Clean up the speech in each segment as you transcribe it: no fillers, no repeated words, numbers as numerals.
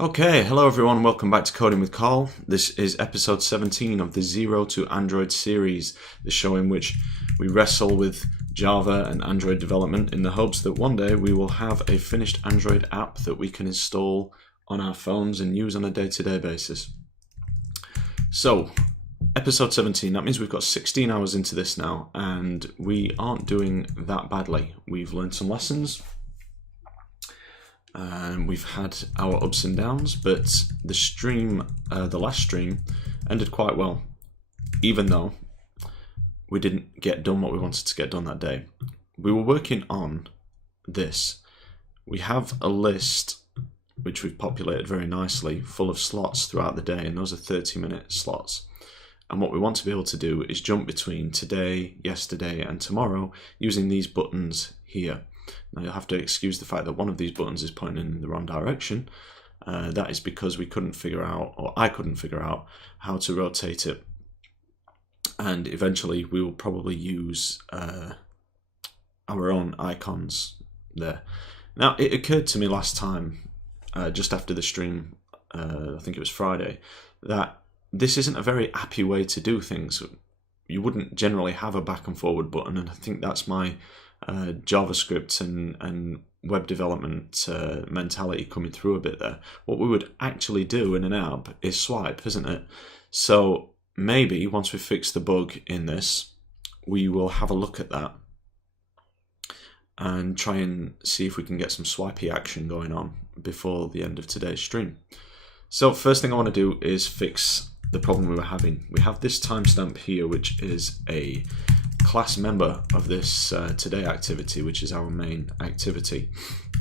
Okay, hello everyone, welcome back to Coding with Carl. This is episode 17 of the Zero to Android series, the show in which we wrestle with Java and Android development in the hopes that one day we will have a finished Android app that we can install on our phones and use on a day-to-day basis. So, episode 17, that means we've got 16 hours into this now, and we aren't doing that badly. We've learned some lessons, and we've had our ups and downs, but the last stream ended quite well, even though we didn't get done what we wanted to get done that day. We were working on this. We have a list which we've populated very nicely, full of slots throughout the day, and those are 30-minute slots. And what we want to be able to do is jump between today, yesterday, and tomorrow using these buttons here. Now you'll have to excuse the fact that one of these buttons is pointing in the wrong direction. That is because we couldn't figure out, or I couldn't figure out, how to rotate it. And eventually we will probably use our own icons there. Now it occurred to me last time, just after the stream, I think it was Friday, that this isn't a very appy way to do things. You wouldn't generally have a back and forward button, and I think that's my JavaScript and web development mentality coming through a bit there. What we would actually do in an app is swipe, isn't it? So maybe once we fix the bug in this, we will have a look at that and try and see if we can get some swipey action going on before the end of today's stream. So first thing I want to do is fix the problem we were having. We have this timestamp here, which is a class member of this today activity, which is our main activity.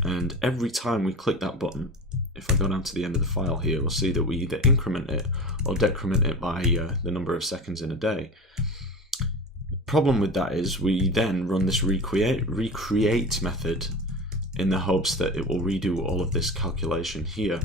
And every time we click that button, if I go down to the end of the file here, we'll see that we either increment it or decrement it by the number of seconds in a day. The problem with that is we then run this recreate method in the hopes that it will redo all of this calculation here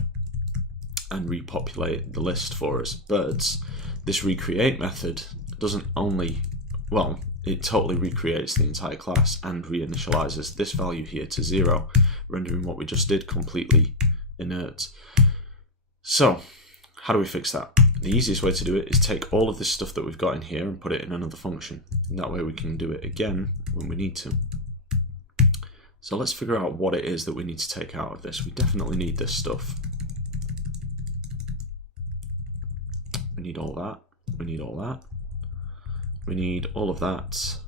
and repopulate the list for us. But this recreate method doesn't only, well, it totally recreates the entire class and reinitializes this value here to 0, rendering what we just did completely inert. So how do we fix that? The easiest way to do it is take all of this stuff that we've got in here and put it in another function. And that way we can do it again when we need to. So let's figure out what it is that we need to take out of this. We definitely need this stuff. We need all that. We need all that. We need all of that.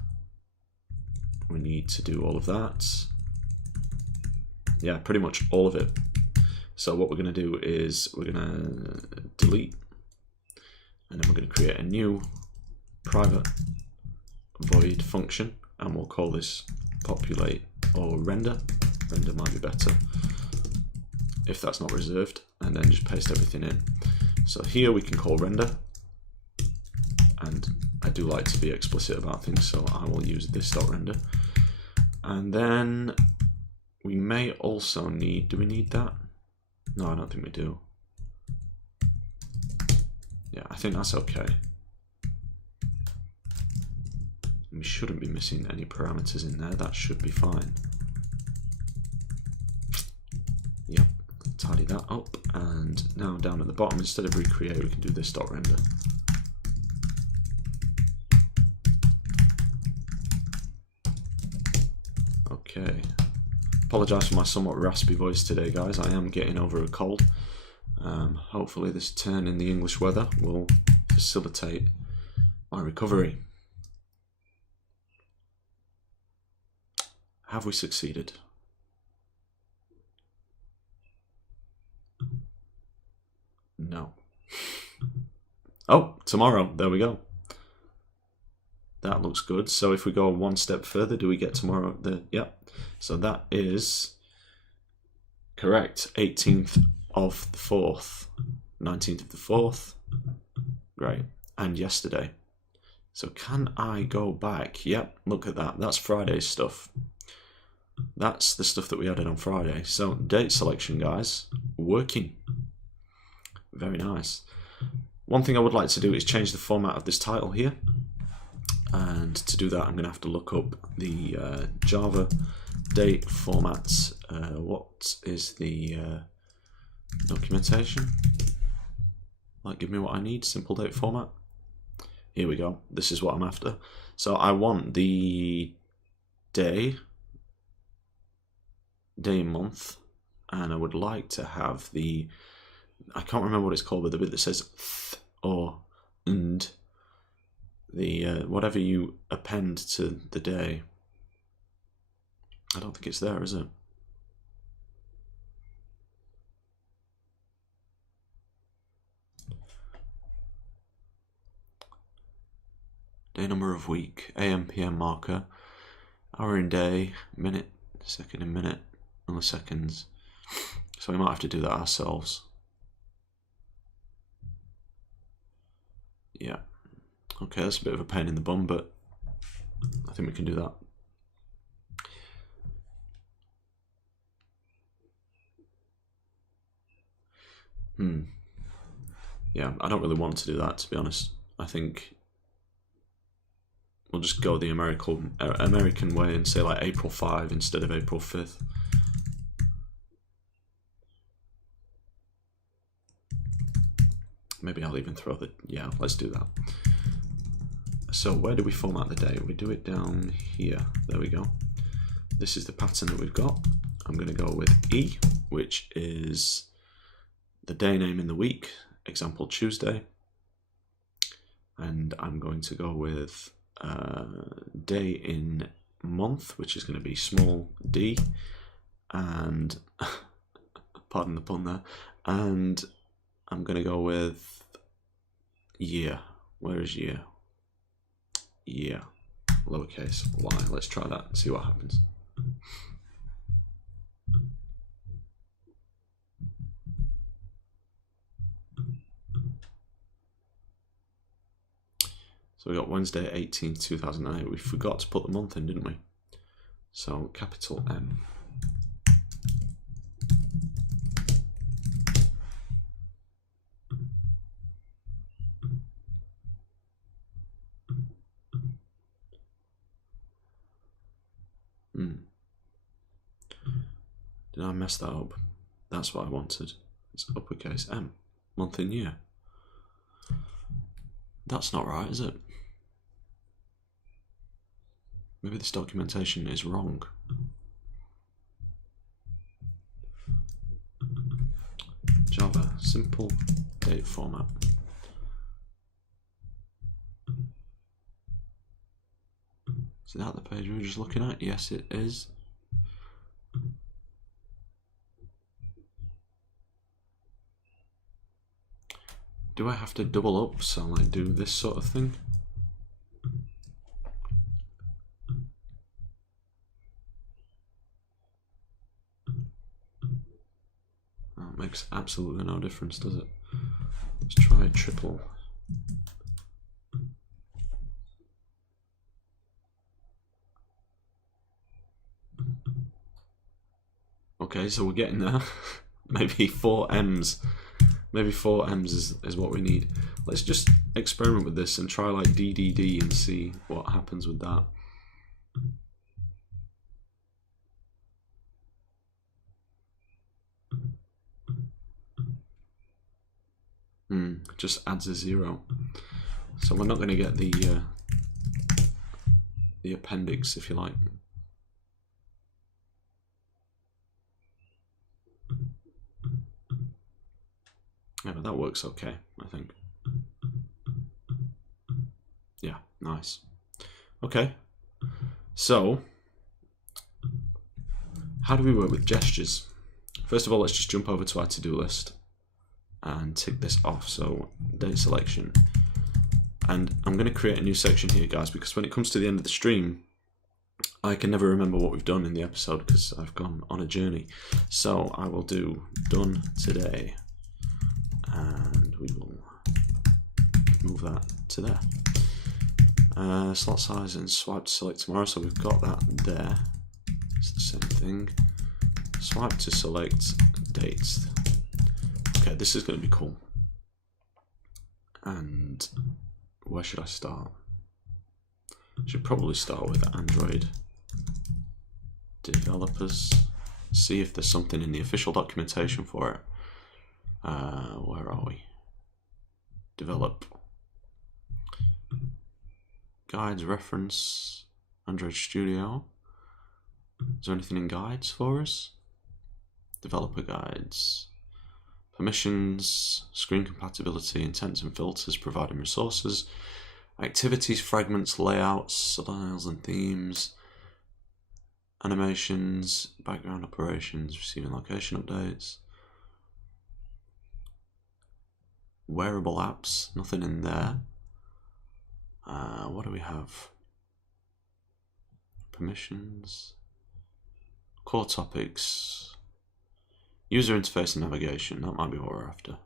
We need to do all of that. Yeah, pretty much all of it. So what we're going to do is we're going to delete, and then we're going to create a new private void function, and we'll call this populate or render. Render might be better if that's not reserved, and then just paste everything in. So here we can call render, and I do like to be explicit about things, so I will use this.render. And then we may also need, do we need that? No, I don't think we do. Yeah, I think that's okay. We shouldn't be missing any parameters in there, that should be fine. Yep, tidy that up, and now down at the bottom, instead of recreate, we can do this.render. Okay, apologise for my somewhat raspy voice today, guys. I am getting over a cold. Hopefully this turn in the English weather will facilitate my recovery. Have we succeeded? No. Oh, tomorrow. There we go. That looks good. So if we go one step further, do we get tomorrow? Yep. So that is correct. 18th of the 4th, 19th of the 4th. Great. And yesterday. So can I go back? Yep. Look at that. That's Friday's stuff. That's the stuff that we added on Friday. So date selection, guys, working. Very nice. One thing I would like to do is change the format of this title here. And to do that, I'm going to have to look up the Java date formats. What is the Documentation. Like, give me what I need. Simple date format. Here we go. This is what I'm after. So I want the day and month, and I would like to have the, I can't remember what it's called, but the bit that says th or and, the whatever you append to the day. I don't think it's there, is it? Day number of week, AM, PM marker, hour in day, minute, second in minute, milliseconds. So we might have to do that ourselves. Yeah. Okay, that's a bit of a pain in the bum, but I think we can do that. Yeah, I don't really want to do that, to be honest. I think we'll just go the American way and say like April 5 instead of April 5th. Maybe I'll even throw the, yeah, let's do that. So where do we format the day? We do it down here. There we go. This is the pattern that we've got. I'm going to go with E, which is the day name in the week, example Tuesday. And I'm going to go with day in month, which is going to be small d, and pardon the pun there, and I'm going to go with year. Where is year? Year, lowercase y. Let's try that and see what happens. So we got Wednesday 18th, 2008. We forgot to put the month in, didn't we? So capital M. Did I mess that up? That's what I wanted. It's uppercase M. Month in year. That's not right, is it? Maybe this documentation is wrong. Java, simple date format. Is that the page we were just looking at? Yes, it is. Do I have to double up so I like do this sort of thing? That makes absolutely no difference, does it? Let's try triple. Okay, so we're getting there. Maybe 4 M's. Maybe 4 M's is what we need. Let's just experiment with this and try like DDD and see what happens with that. Just adds a 0. So we're not going to get the appendix, if you like. Yeah, but that works okay, I think. Yeah, nice. Okay, so how do we work with gestures? First of all, let's just jump over to our to-do list and tick this off. So date selection, and I'm going to create a new section here, guys, because when it comes to the end of the stream, I can never remember what we've done in the episode because I've gone on a journey. So I will do done today, and we will move that to there. Slot size and swipe to select tomorrow, so we've got that there. It's the same thing. Swipe to select dates. Okay, this is going to be cool. And where should I start? I should probably start with Android developers. See if there's something in the official documentation for it. Where are we? Develop. Guides, reference, Android Studio. Is there anything in guides for us? Developer guides. Permissions, screen compatibility, intents and filters, providing resources. Activities, fragments, layouts, styles and themes. Animations, background operations, receiving location updates. Wearable apps, nothing in there. What do we have? Permissions. Core topics. User interface and navigation, that might be what we're after.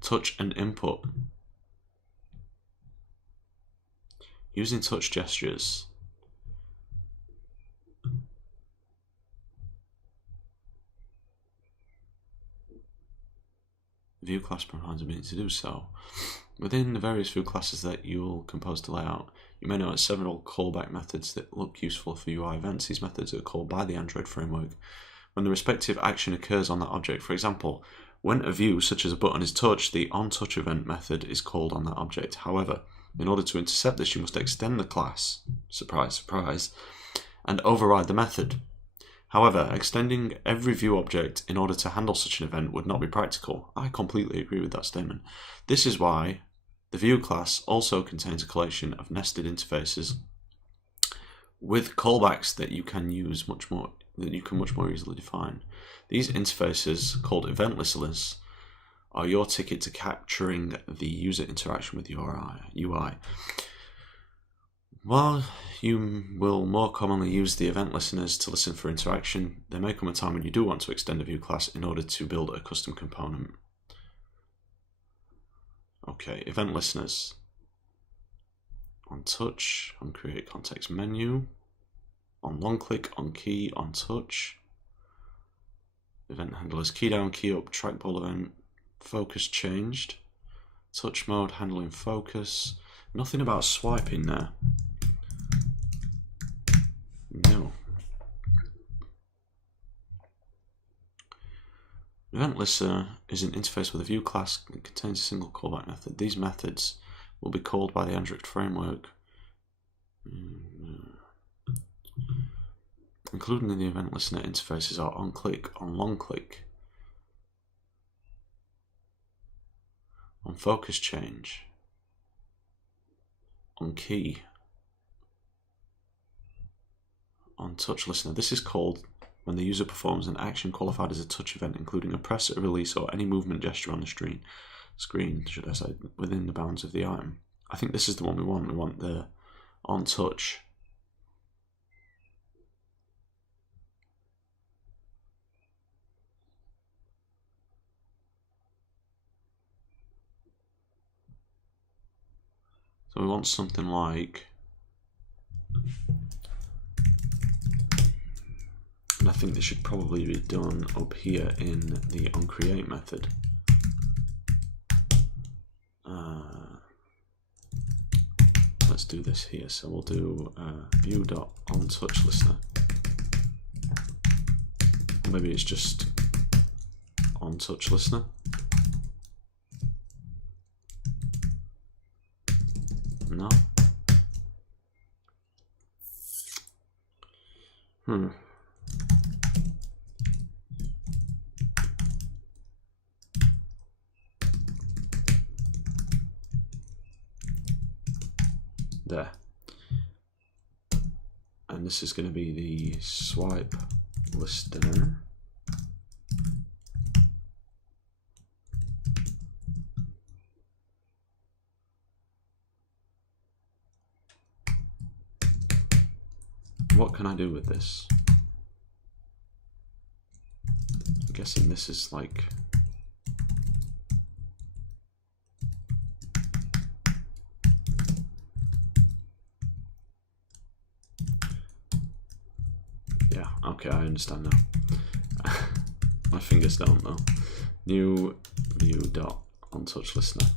Touch and input. Using touch gestures. View class provides a means to do so. Within the various view classes that you will compose to layout, you may notice several callback methods that look useful for UI events. These methods are called by the Android framework when the respective action occurs on that object. For example, when a view, such as a button, is touched, the onTouch event method is called on that object. However, in order to intercept this, you must extend the class, surprise, surprise, and override the method. However, extending every view object in order to handle such an event would not be practical. I completely agree with that statement. This is why the view class also contains a collection of nested interfaces with callbacks that you can use much more easily define. These interfaces, called event listeners, are your ticket to capturing the user interaction with your UI. While you will more commonly use the event listeners to listen for interaction, there may come a time when you do want to extend a view class in order to build a custom component. Okay, event listeners. On touch, on create context menu, on long click, on key, on touch. Event handlers, key down, key up, trackball event, focus changed. Touch mode, handling focus. Nothing about swiping there. No. Event listener is an interface with a view class that contains a single callback method. These methods will be called by the Android framework, including in the event listener interfaces are on click, on long click, on focus change, on key, on touch listener. This is called when the user performs an action qualified as a touch event, including a press, a release, or any movement gesture on the screen, should I say, within the bounds of the item. I think this is the one we want. We want the on touch. So we want something like, and I think this should probably be done up here in the onCreate method. Let's do this here. So we'll do view.onTouchListener. Or maybe it's just onTouchListener. No. There. And this is going to be the swipe listener. What can I do with this? I'm guessing this is like, yeah, okay, I understand now. My fingers don't though. New view.onTouchListener.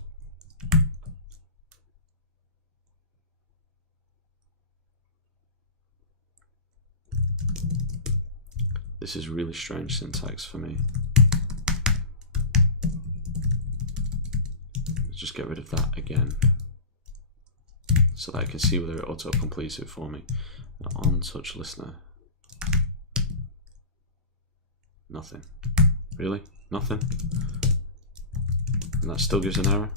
This is really strange syntax for me. Let's just get rid of that again, so that I can see whether it auto-completes it for me. On touch listener. Nothing. Really? Nothing? And that still gives an error?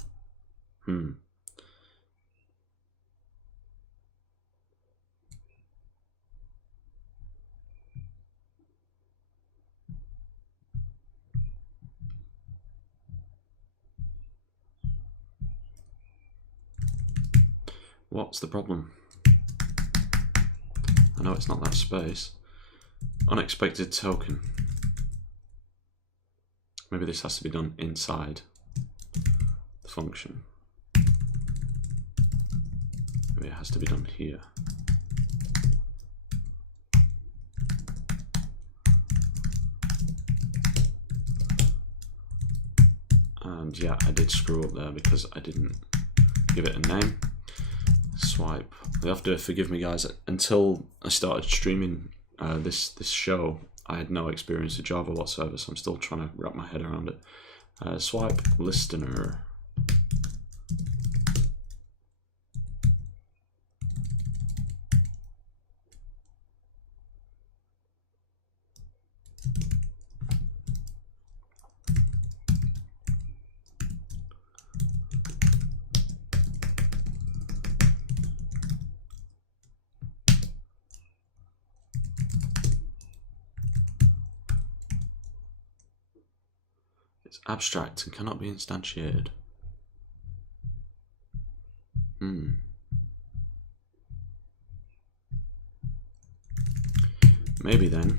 What's the problem? I know it's not that space. Unexpected token. Maybe this has to be done inside the function. Maybe it has to be done here. And yeah, I did screw up there because I didn't give it a name. Swipe. You'll have to forgive me, guys. Until I started streaming this show, I had no experience with Java whatsoever, so I'm still trying to wrap my head around it. Swipe listener. It's abstract and cannot be instantiated. Maybe then.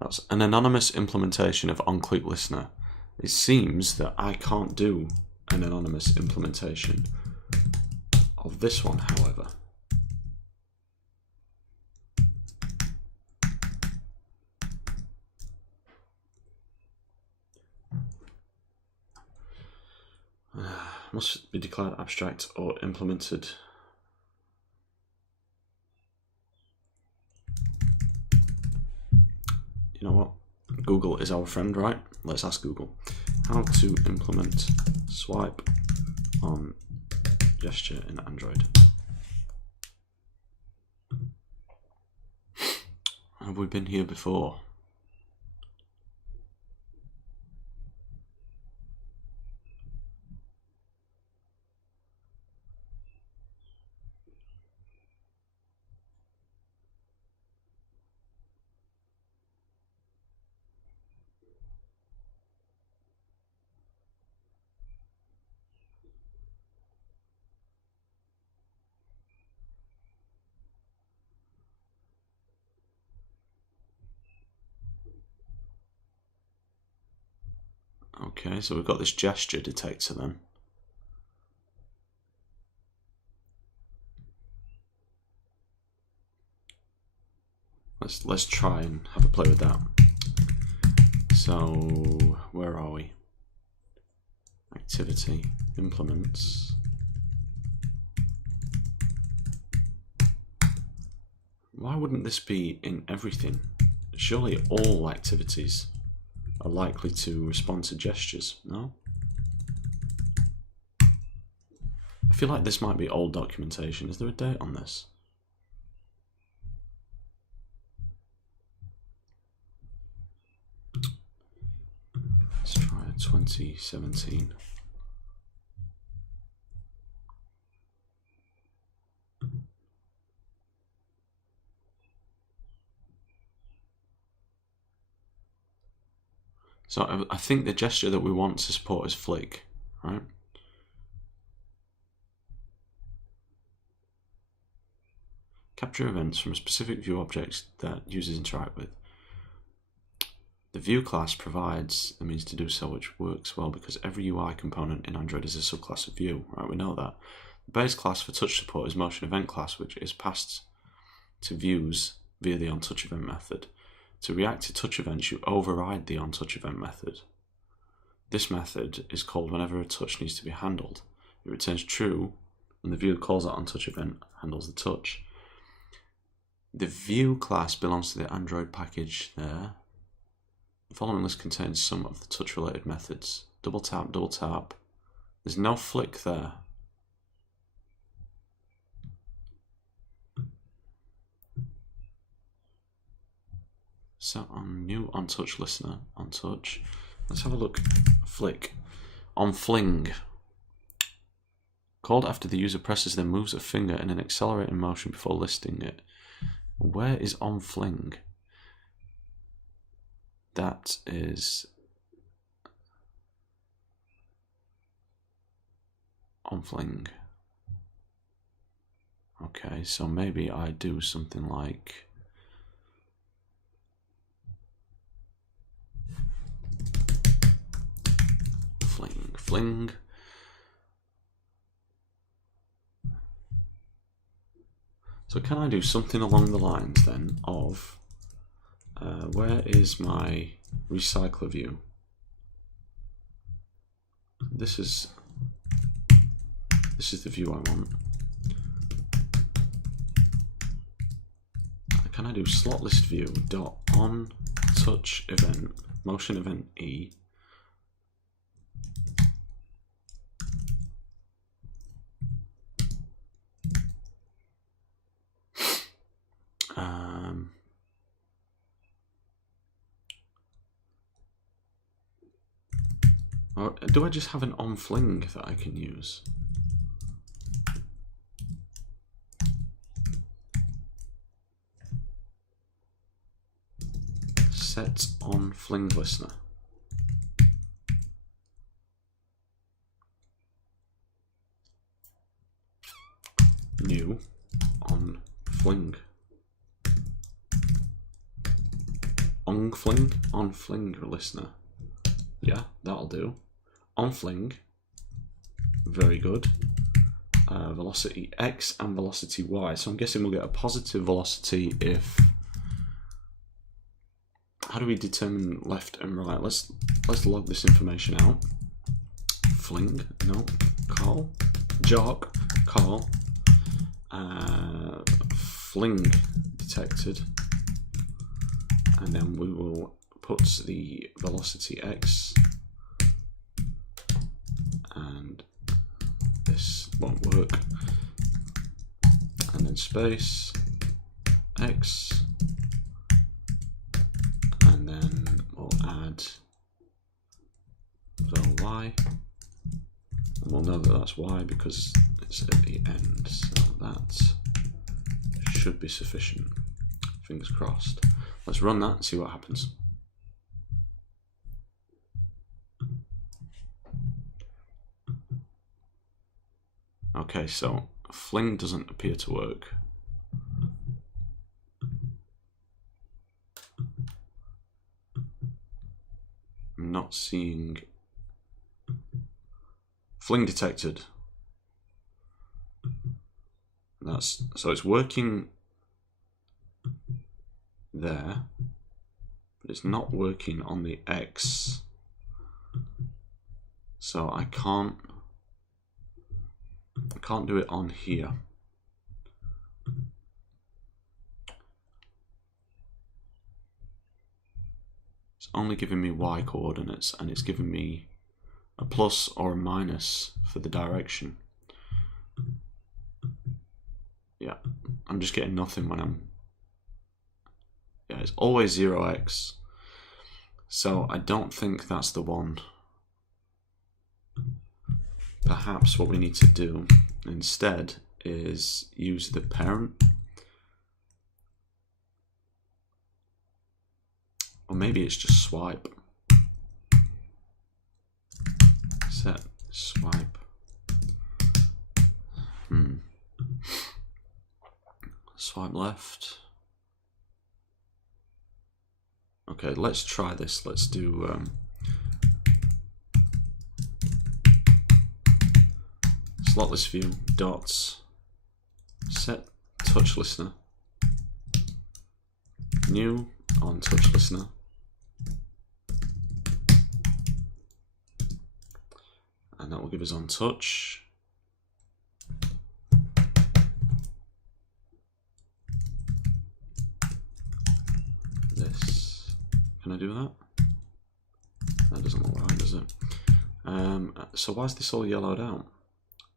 That's an anonymous implementation of onClick listener. It seems that I can't do an anonymous implementation of this one, however. Must be declared abstract or implemented. You know what? Google is our friend, right? Let's ask Google. How to implement swipe on gesture in Android. Have we been here before? Okay, so we've got this gesture detector then. Let's try and have a play with that. So where are we? Activity, implements. Why wouldn't this be in everything? Surely all activities are likely to respond to gestures, no? I feel like this might be old documentation. Is there a date on this? Let's try 2017. So I think the gesture that we want to support is flick, right? Capture events from a specific view object that users interact with. The view class provides the means to do so, which works well because every UI component in Android is a subclass of view, right? We know that. The base class for touch support is motion event class, which is passed to views via the onTouch event method. To react to touch events, you override the onTouch event method. this method is called whenever a touch needs to be handled. It returns true when the view calls out on touch event handles the touch. The view class belongs to the Android package there. The following list contains some of the touch related methods. Double tap, double tap. There's no flick there. So on new on touch listener, on touch. Let's have a look. Flick. On fling. Called after the user presses then moves a finger in an accelerating motion before listing it. Where is on fling? That is on fling. Okay, so maybe I do something like fling. So can I do something along the lines then of where is my recycler view? This is the view I want. Can I do slot list view dot on touch event motion event E? Or do I just have an on fling that I can use? Set on fling listener. New on fling. On fling listener. Yeah, that'll do. On fling. Very good. Velocity X and velocity Y. So I'm guessing we'll get a positive velocity if. How do we determine left and right? Let's log this information out. Fling, no, call, jog, call, fling detected, and then we will put the velocity X, and this won't work, and then space X, and then we'll add the Y, and we'll know that that's Y because it's at the end, so that should be sufficient. Fingers crossed. Let's run that and see what happens. Okay, so fling doesn't appear to work. I'm not seeing fling detected. That's so it's working there, but it's not working on the X. So I can't do it on here. It's only giving me Y coordinates, and it's giving me a plus or a minus for the direction. Yeah, I'm just getting nothing when I'm. Yeah, it's always 0x. So I don't think that's the one. Perhaps what we need to do instead is use the parent. Or maybe it's just swipe. Set swipe. Swipe left. Okay, let's try this. Let's do slotless view dots set touch listener new on touch listener And that will give us on touch. This. Can I do that? That doesn't look right, does it? So why is this all yellowed out?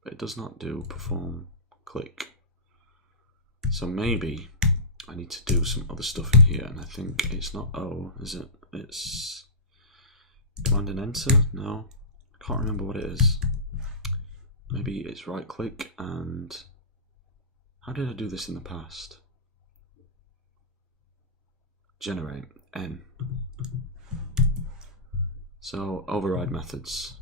It does not do perform click. So maybe I need to do some other stuff in here, and I think it's not O, is it? It's Command and Enter? No, I can't remember what it is. Maybe it's right click and... How did I do this in the past? Generate, N. So, override methods.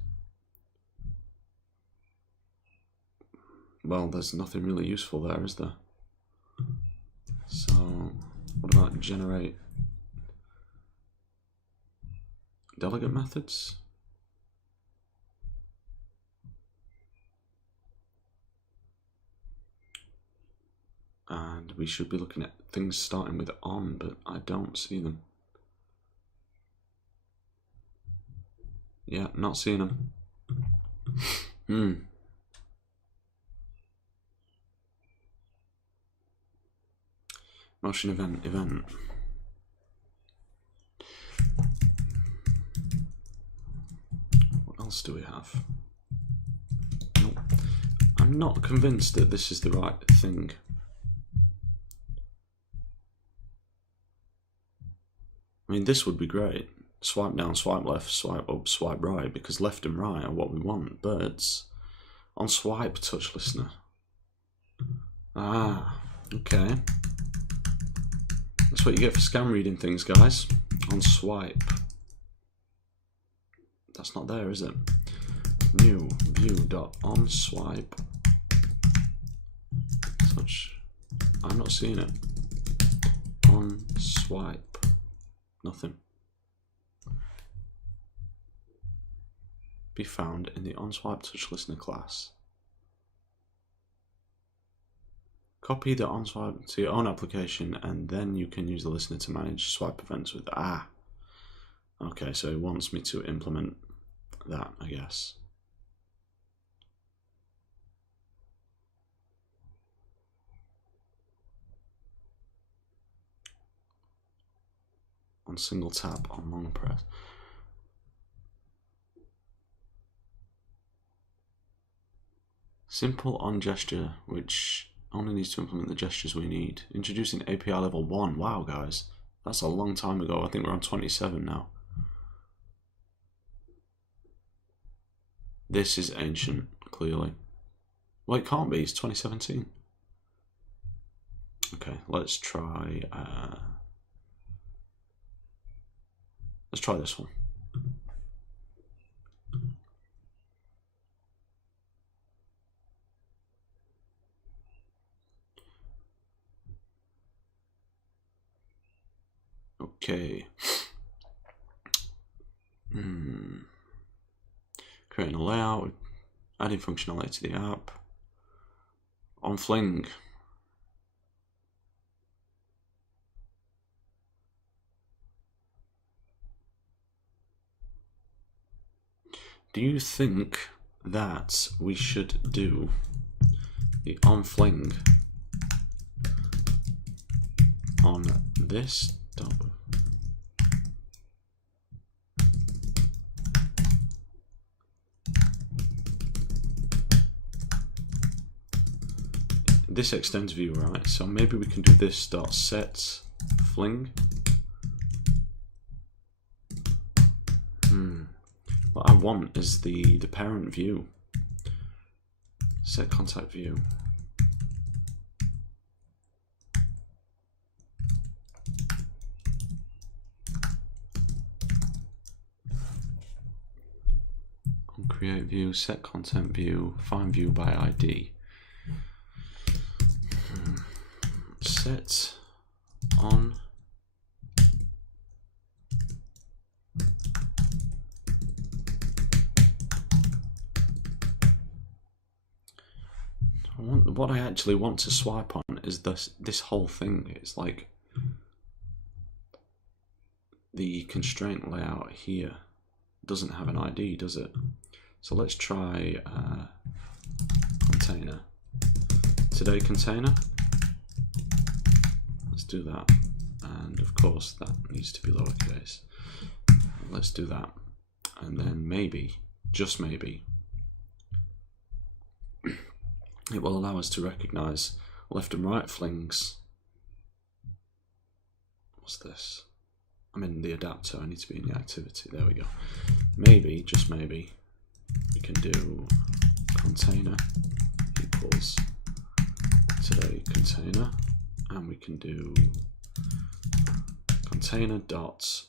Well, there's nothing really useful there, is there? So, what about generate delegate methods? And we should be looking at things starting with on, but I don't see them. Yeah, not seeing them. Motion event. What else do we have? Nope. I'm not convinced that this is the right thing. I mean, this would be great. Swipe down, swipe left, swipe up, swipe right, because left and right are what we want, but on swipe touch listener. Ah, okay. That's what you get for scan reading things, guys. On swipe. That's not there, is it? New view.onSwipe touch. I'm not seeing it. On swipe. Nothing. Be found in the OnSwipe Touch Listener class. Copy the OnSwipe to your own application, and then you can use the listener to manage swipe events with. Ah, okay, so it wants me to implement that, I guess. On single tap on long press. Simple on gesture, which only needs to implement the gestures we need. Introducing API level 1. Wow, guys. That's a long time ago. I think we're on 27 now. This is ancient, clearly. Well, it can't be. It's 2017. Okay, let's try... let's try this one. Okay. Creating a layout, adding functionality to the app. On Fling. Do you think that we should do the on Fling on this double? This extends view, right? So maybe we can do this dot set fling. What I want is the parent view. Set contact view. On create view, set content view, find view by ID. Set on what I actually want to swipe on is this whole thing. It's like the constraint layout here doesn't have an ID, does it? So let's try container. Today container. Let's do that. And of course that needs to be lowercase. Let's do that. And then maybe, just maybe, it will allow us to recognize left and right flings. What's this? I'm in the adapter, I need to be in the activity. There we go. Maybe, just maybe, we can do container equals today container, and we can do container dot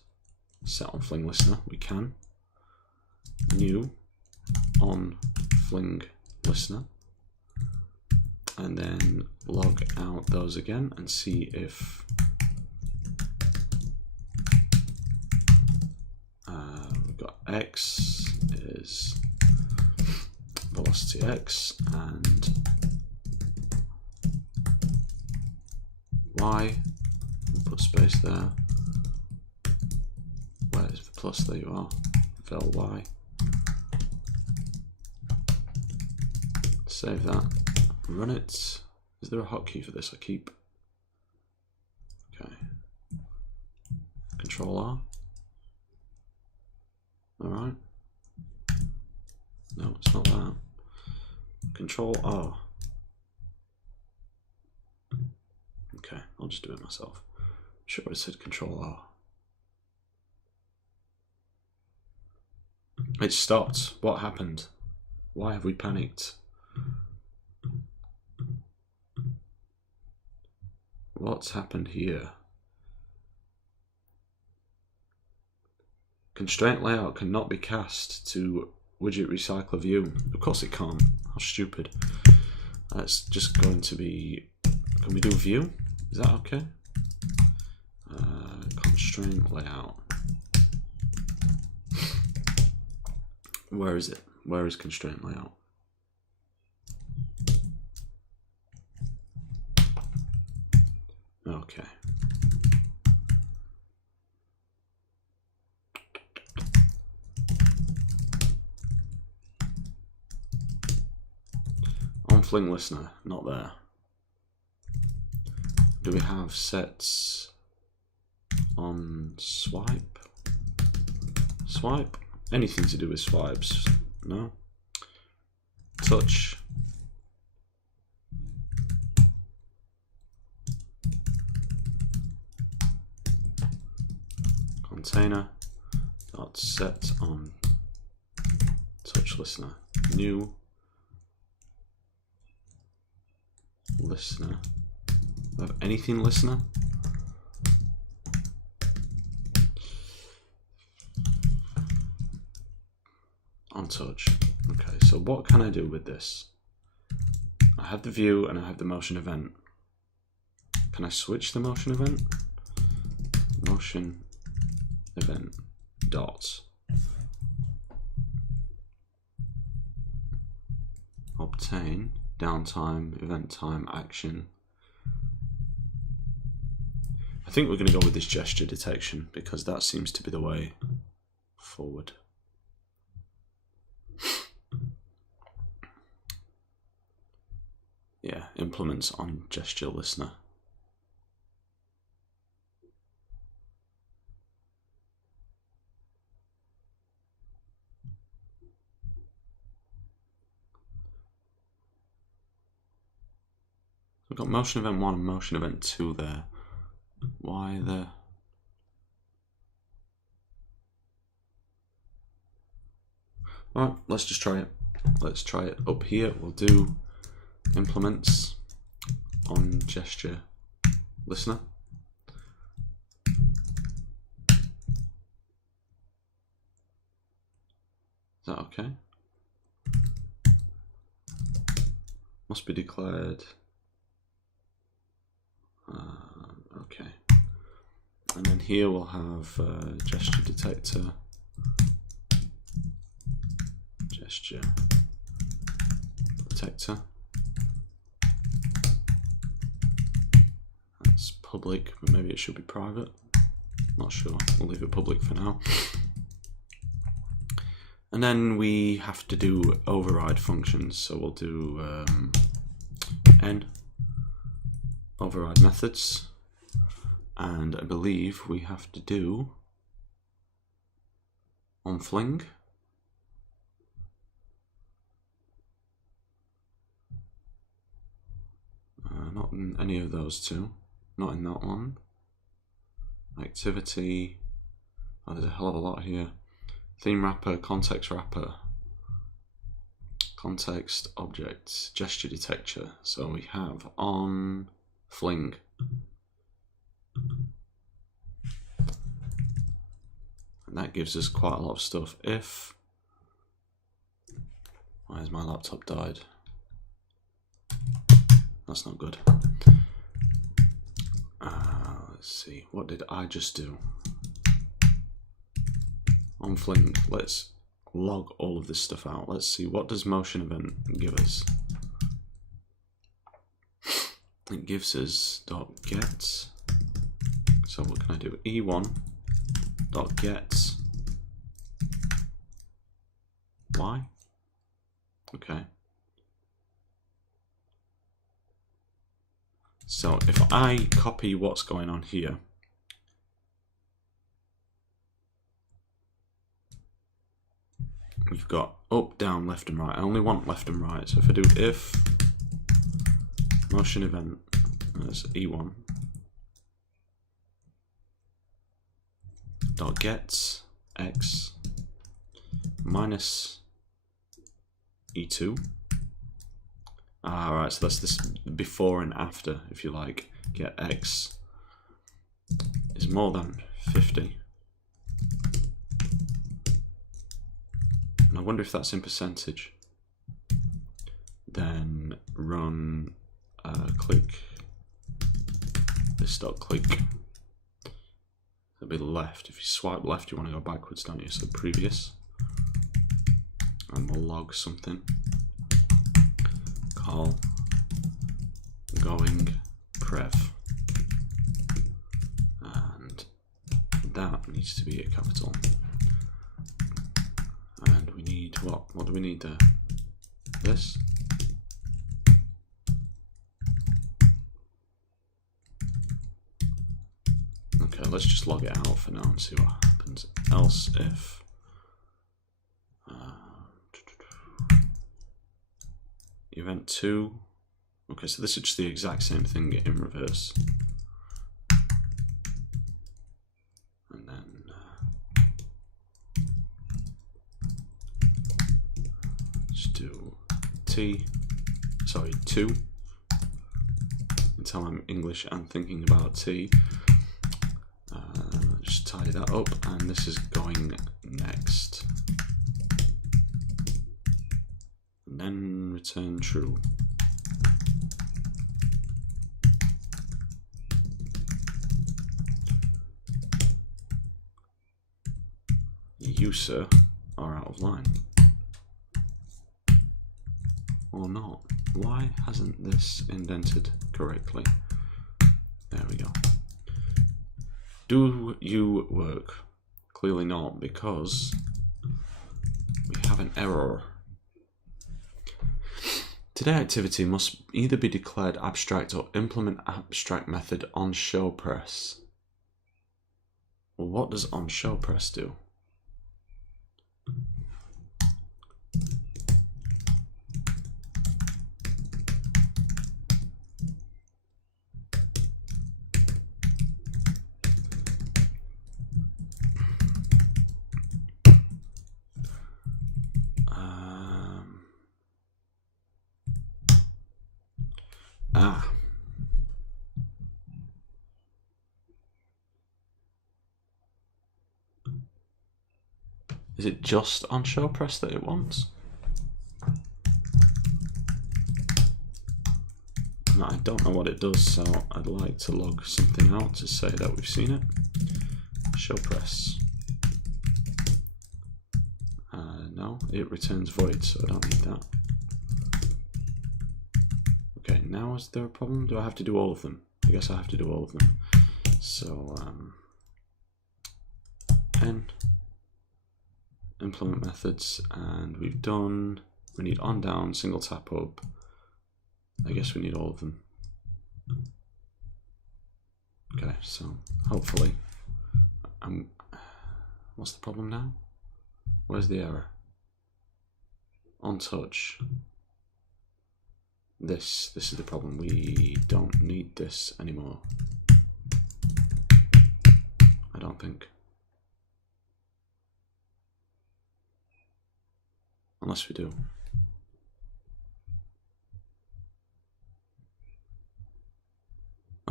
set on fling listener. We can new on fling listener, and then log out those again and see if we've got x is velocity x and y, put space there. Where is the plus? There you are. Vel y. Save that. Run it. Is there a hotkey for this? I keep. Okay. Control R. Alright. No, it's not that. Control R. Okay, I'll just do it myself. I'm sure I said Control R. It stopped. What happened? Why have we panicked? What's happened here? Constraint layout cannot be cast to widget recycler view. Of course it can't. How stupid. That's just going to be. Can we do view? Is that okay? Constraint layout. Where is it? Where is constraint layout? Okay. On fling listener, not there. Do we have sets on swipe? Swipe? Anything to do with swipes? No. Touch. Container dot set on touch listener. New listener. Of anything listener? On touch. Okay, so what can I do with this? I have the view and I have the motion event. Can I switch the motion event? Motion event dot obtain downtime event time action. I think we're going to go with this gesture detection because that seems to be the way forward. Yeah, implements on gesture listener. We've got motion event 1 and motion event 2 there. Why the... Alright, let's just try it. Let's try it up here. We'll do implements on gesture listener. Is that okay? Must be declared. Okay. And then here we'll have gesture detector. Gesture detector. That's public, but maybe it should be private. Not sure. We'll leave it public for now. And then we have to do override functions. So we'll do n override methods, and I believe we have to do onFling. Not in any of those two. Not in that one. Activity. Oh, there's a hell of a lot here. Theme wrapper, context wrapper, context objects, gesture detector. So we have onFling. And that gives us quite a lot of stuff. If, why has my laptop died? That's not good. Let's see, what did I just do? onFling, let's log all of this stuff out. Let's see, what does motion event give us? It gives us .get. So what can I do? E1.get y. Okay. So if I copy what's going on here, we've got up, down, left and right. I only want left and right. So if I do if motion event as E1 dot get x minus E2. Right, so that's this before and after, if you like. Get x is more than 50. And I wonder if that's in percentage. Then run click this dot click. That'll be left. If you swipe left, you want to go backwards, don't you? So previous, and we'll log something. Call going prev, and that needs to be a capital. And we need what? What do we need there? This. Okay, let's just log it out for now and see what happens. Else if event 2. Okay, so this is just the exact same thing in reverse. And then just do 2 until I'm English and thinking about T. Just tidy that up, and this is going next. And then return true. You, sir, are out of line. Or not. Why hasn't this indented correctly? There we go. Do you work? Clearly not, because we have an error. Today activity must either be declared abstract or implement abstract method on show press. Well, what does on show press do? Is it just on show press that it wants? No, I don't know what it does, so I'd like to log something out to say that we've seen it. Show press. No, it returns void, so I don't need that. Okay, now is there a problem? Do I have to do all of them? I guess I have to do all of them. So, n implement methods, and we've done, we need on down, single tap up. I guess we need all of them. Okay, so hopefully, what's the problem now? Where's the error? On touch. This is the problem. We don't need this anymore. I don't think. Unless we do.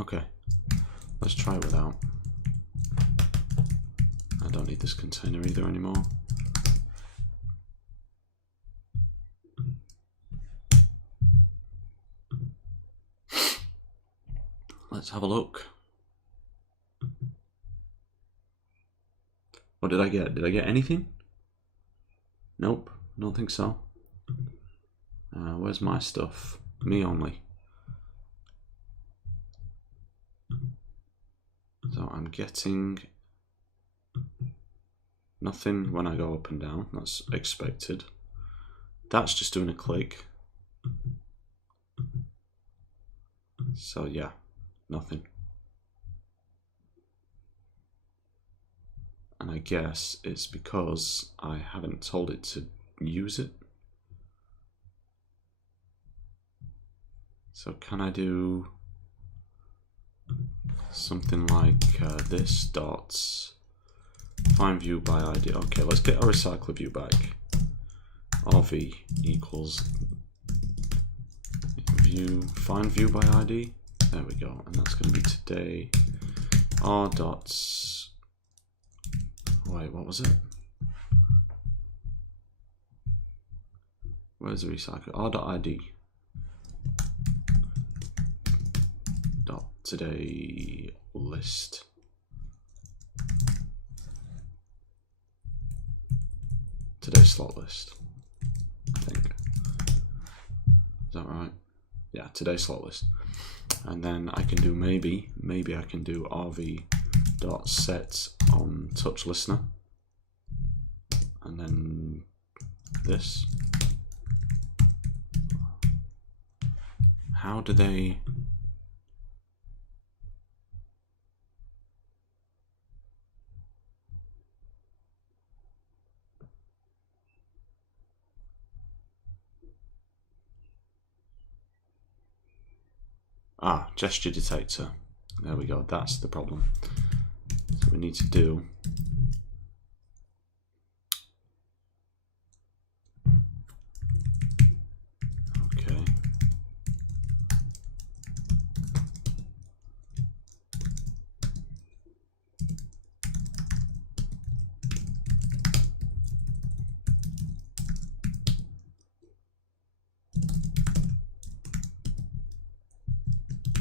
Okay, let's try it without. I don't need this container either anymore. Let's have a look. What did I get? Did I get anything? Nope, don't think so. Where's my stuff? Me only. So I'm getting nothing when I go up and down. That's expected. That's just doing a click. So yeah, nothing. And I guess it's because I haven't told it to use it. So can I do something like this dots find view by ID? Okay, let's get our recycler view back. RV equals view find view by ID. There we go, and that's going to be today. R dots. Wait, what was it? Where's the recycler? R.ID. Dot today list. Today's slot list, I think. Is that right? Yeah, today's slot list. And then I can do maybe I can do RV dot set on touch listener, and then this. How do they? Ah, gesture detector. There we go, that's the problem. So we need to do okay.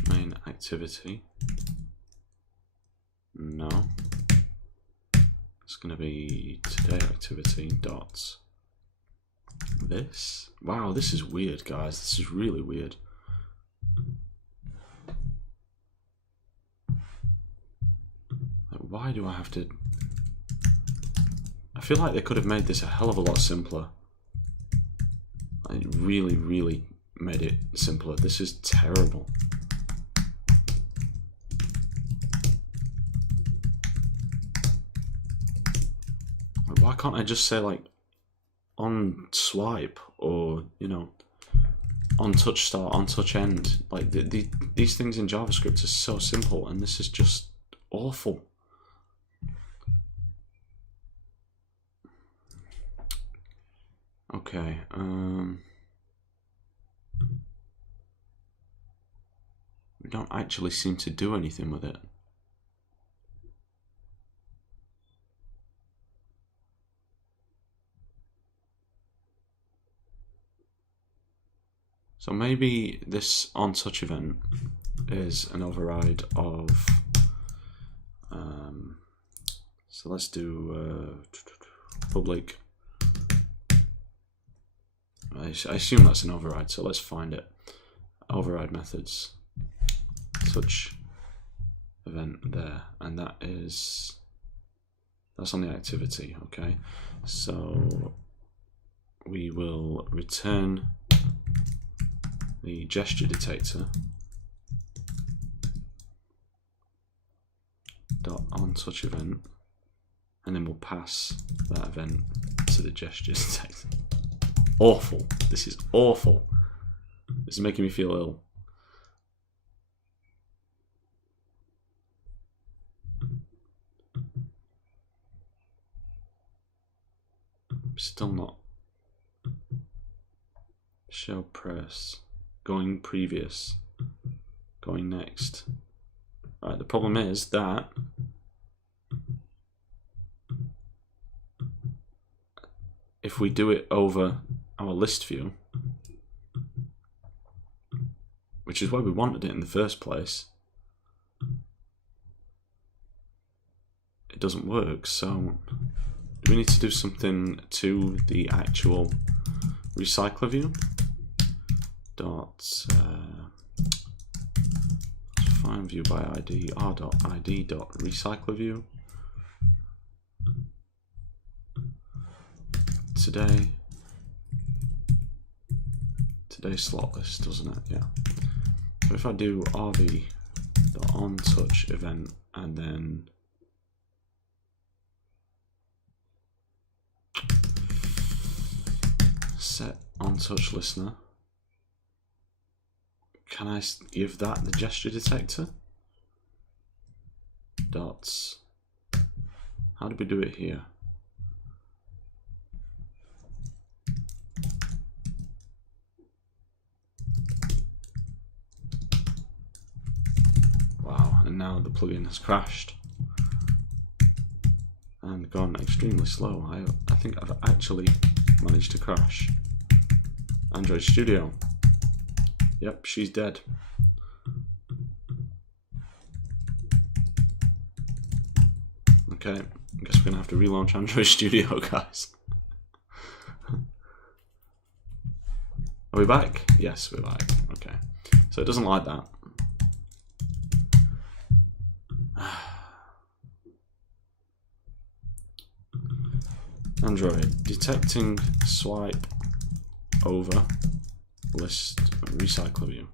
Main activity. No. It's going to be today activity dots. This? Wow, this is weird, guys. This is really weird. Like, why do I have to? I feel like they could have made this a hell of a lot simpler. I really, really made it simpler. This is terrible. Why can't I just say like on swipe, or you know, on touch start, on touch end? Like these things in JavaScript are so simple, and this is just awful. Okay, we don't actually seem to do anything with it. So maybe this onTouch event is an override of, so let's do public. I assume that's an override, so let's find it. Override methods, touch event there, and that is That's on the activity, okay? So we will return the gesture detector dot on touch event, and then we'll pass that event to the gesture detector. Awful. This is awful. This is making me feel ill. Still not. Show press. Going previous. Going next. Right, the problem is that if we do it over our list view, which is why we wanted it in the first place, it doesn't work. So do we need to do something to the actual recycler view? Dot find view by ID r.id dot recycler view. Today slot list, doesn't it? Yeah. So if I do rv dot on touch event and then set on touch listener, can I give that the gesture detector? Dots. How do we do it here? Wow, and now the plugin has crashed and gone extremely slow. I think I've actually managed to crash Android Studio. Yep, she's dead. Okay, I guess we're gonna have to relaunch Android Studio, guys. Are we back? Yes, we're back. Okay, so it doesn't like that. Android detecting swipe over list recycler view.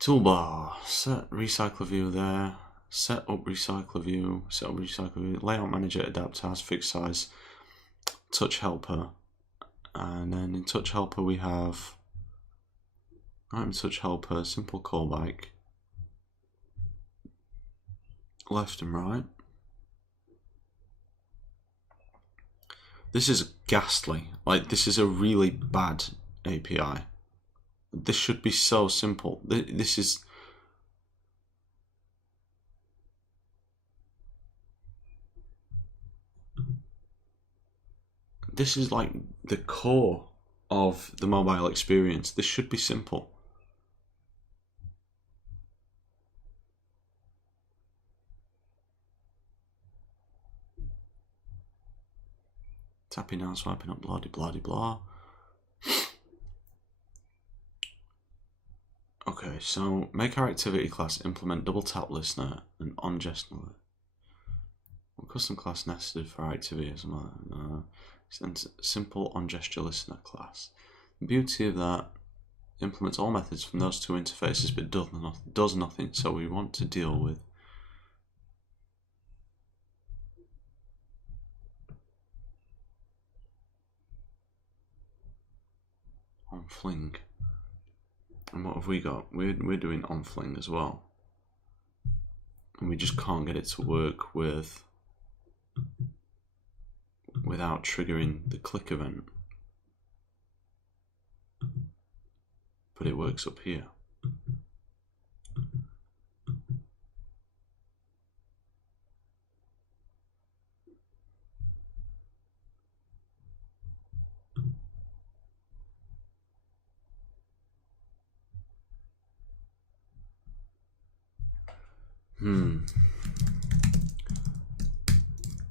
Toolbar, set recycler view there, set up recycler view, layout manager, adapt task, fixed size, touch helper, and then in touch helper we have item touch helper, simple callback, left and right. This is ghastly, like this is a really bad API. This should be so simple. This is like the core of the mobile experience. This should be simple. Tapping down, swiping up, blah de blah de blah. Okay, so make our activity class implement double tap listener and on gesture. Custom class nested for our activity as well. Extend simple on gesture listener class. The beauty of that, implements all methods from those two interfaces but does nothing. So we want to deal with on fling. And what have we got? We're doing on fling as well. And we just can't get it to work without triggering the click event. But it works up here.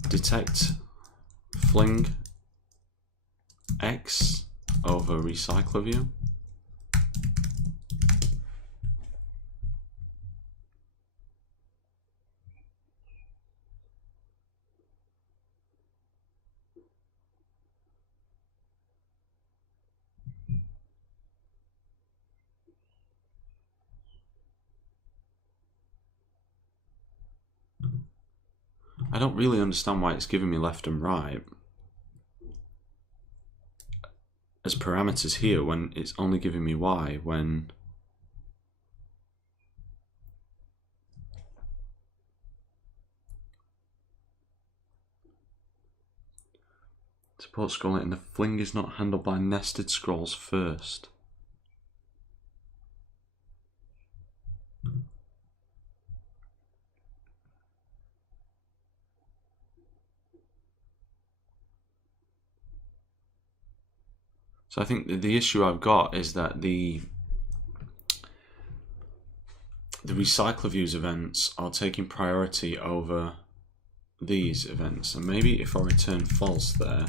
Detect fling X over recycler view. I don't really understand why it's giving me left and right as parameters here when it's only giving me Y when support scrolling and the fling is not handled by nested scrolls first. So I think the issue I've got is that the recycler views events are taking priority over these events, and maybe if I return false there,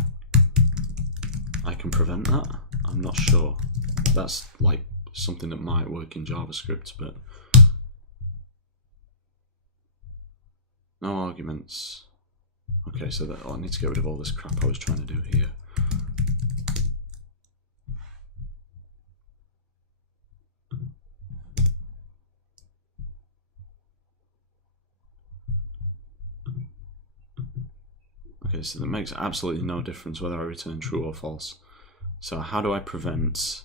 I can prevent that. I'm not sure. That's like something that might work in JavaScript, but no arguments. Okay, so that I need to get rid of all this crap I was trying to do here. Okay, so that makes absolutely no difference whether I return true or false. So how do I prevent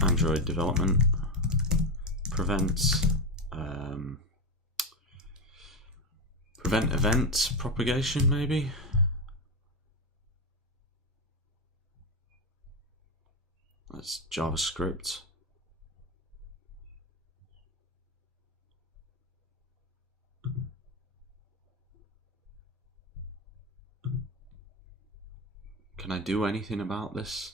Android development? Prevent event propagation, maybe? That's JavaScript. Can I do anything about this?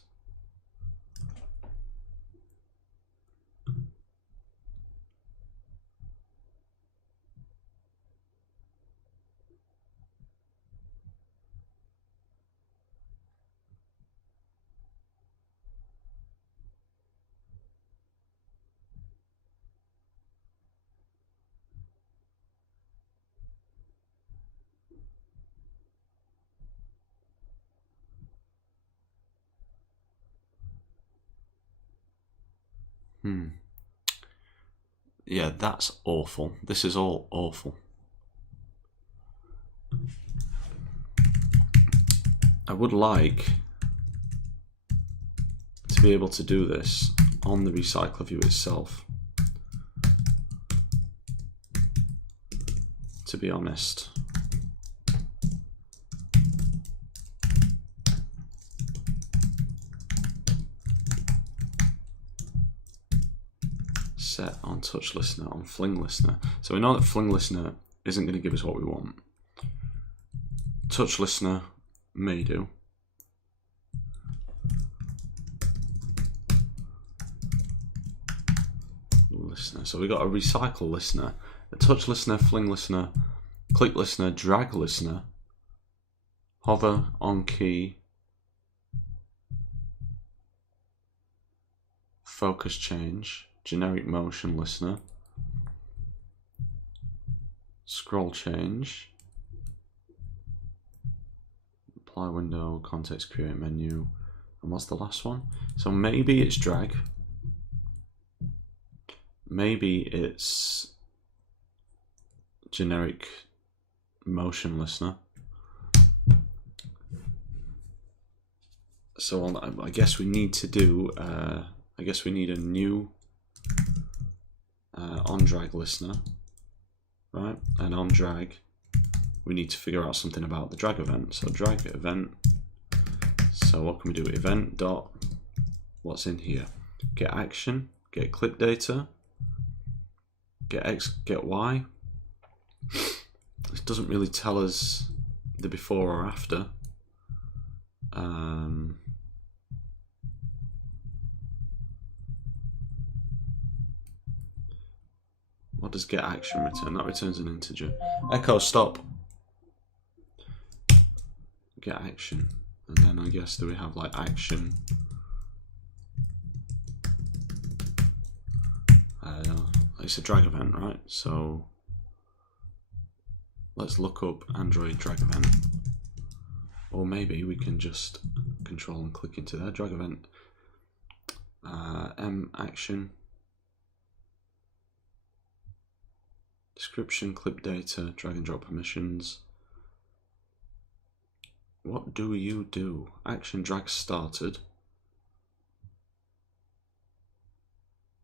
Yeah, that's awful. This is all awful. I would like to be able to do this on the recycler view itself, to be honest. Set on touch listener, on fling listener. So we know that fling listener isn't going to give us what we want. Touch listener may do. Listener. So we got a recycle listener, a touch listener, fling listener, click listener, drag listener, hover on key, focus change, generic motion listener, scroll change, apply window, context create menu, and what's the last one? So maybe it's drag, maybe it's generic motion listener. So I guess we need to do, I guess we need a new on drag listener, right? And on drag, we need to figure out something about the drag event. So drag event. So what can we do? Event dot, what's in here? Get action, get click data, get X, get Y. It doesn't really tell us the before or after. What does get action return? That returns an integer. Echo stop. Get action. And then I guess do we have like action? It's a drag event, right? So let's look up Android drag event. Or maybe we can just control and click into their drag event. M action. Description, clip data, drag and drop permissions. What do you do? Action drag started.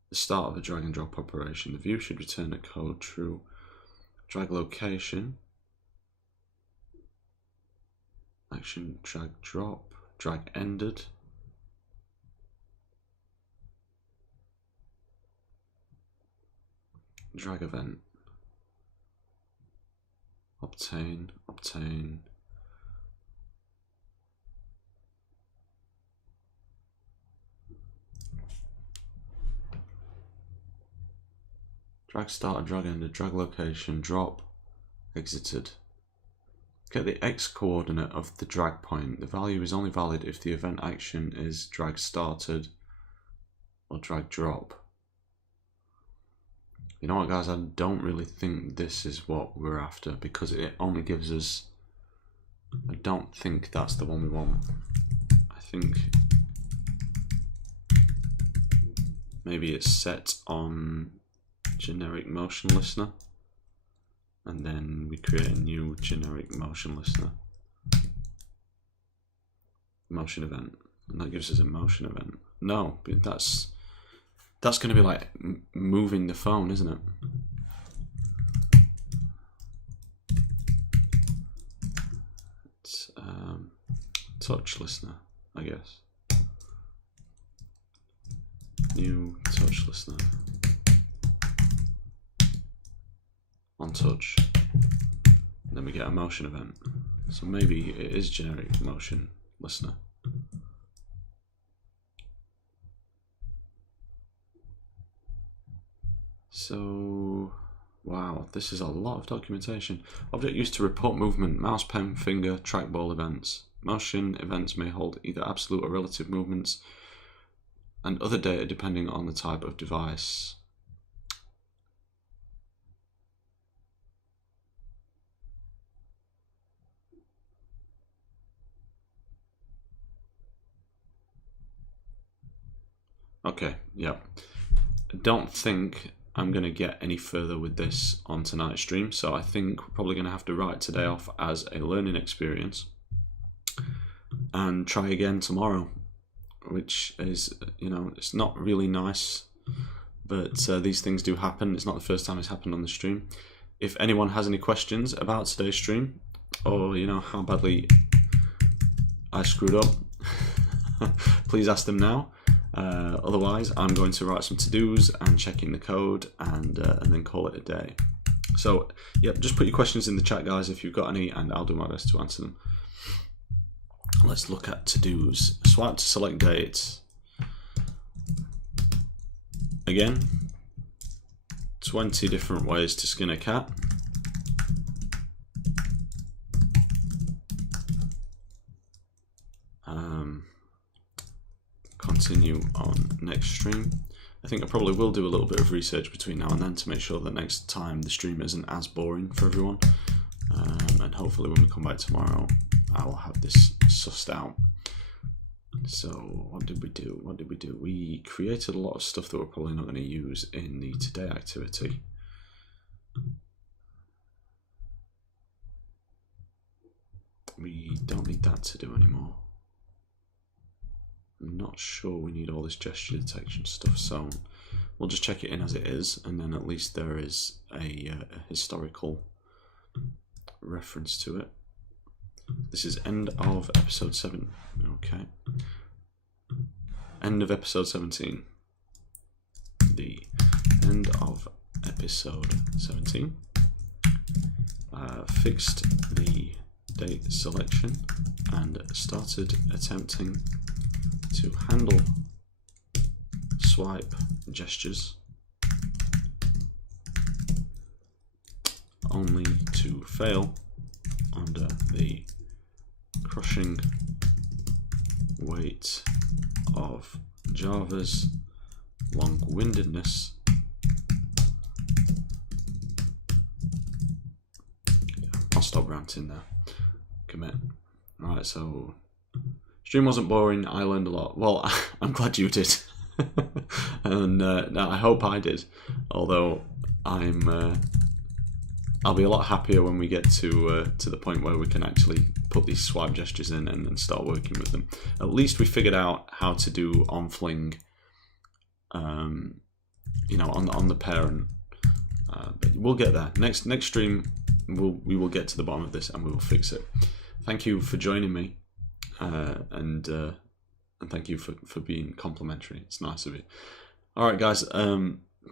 The start of a drag and drop operation. The view should return a code true. Drag location. Action drag drop. Drag ended. Drag event. Obtain. Drag started, drag ended, drag location, drop, exited. Get the X coordinate of the drag point. The value is only valid if the event action is drag started or drag drop. You know what, guys, I don't really think this is what we're after because it only gives us, I don't think that's the one we want. I think maybe it's set on generic motion listener, and then we create a new generic motion listener, motion event, and that gives us a motion event. No, but that's going to be like moving the phone, isn't it? It's touch listener, I guess. New touch listener. On touch. And then we get a motion event. So maybe it is generic motion listener. So, wow, this is a lot of documentation. Object used to report movement, mouse, pen, finger, trackball events. Motion events may hold either absolute or relative movements and other data depending on the type of device. Okay, yeah. I don't think I'm going to get any further with this on tonight's stream, so I think we're probably going to have to write today off as a learning experience and try again tomorrow, which is, you know, it's not really nice, but these things do happen. It's not the first time it's happened on the stream. If anyone has any questions about today's stream, or, you know, how badly I screwed up, please ask them now. Otherwise, I'm going to write some to-dos and check in the code and then call it a day. So, yeah, just put your questions in the chat, guys, if you've got any, and I'll do my best to answer them. Let's look at to-dos. Swipe to select dates. Again, 20 different ways to skin a cat. Continue on next stream. I think I probably will do a little bit of research between now and then to make sure that next time the stream isn't as boring for everyone. And hopefully when we come back tomorrow, I'll have this sussed out. So what did we do? We created a lot of stuff that we're probably not going to use in the today activity. We don't need that to do anymore. I'm not sure we need all this gesture detection stuff, so we'll just check it in as it is, and then at least there is a historical reference to it. This is end of episode 7. Okay. End of episode 17. The end of episode 17. Fixed the date selection and started attempting to handle swipe gestures only to fail under the crushing weight of Java's long-windedness. I'll stop ranting now. Commit. Alright, so stream wasn't boring. I learned a lot. Well, I'm glad you did. And I hope I did. Although I'll be a lot happier when we get to the point where we can actually put these swipe gestures in and start working with them. At least we figured out how to do on fling, you know, on the parent. But we'll get there. Next stream, we will get to the bottom of this and we will fix it. Thank you for joining me, and thank you for being complimentary. It's nice of you. All right, guys.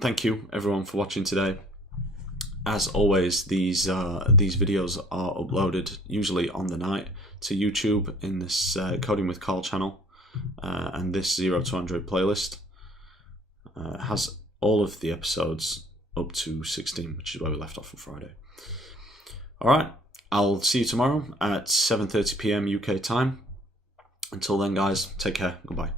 Thank you everyone for watching today. As always, these videos are uploaded usually on the night to YouTube in this Coding with Carl channel, and this 0 to Android playlist has all of the episodes up to 16, which is where we left off on Friday. All right, I'll see you tomorrow at 7:30 p.m. UK time. Until then, guys, take care. Goodbye.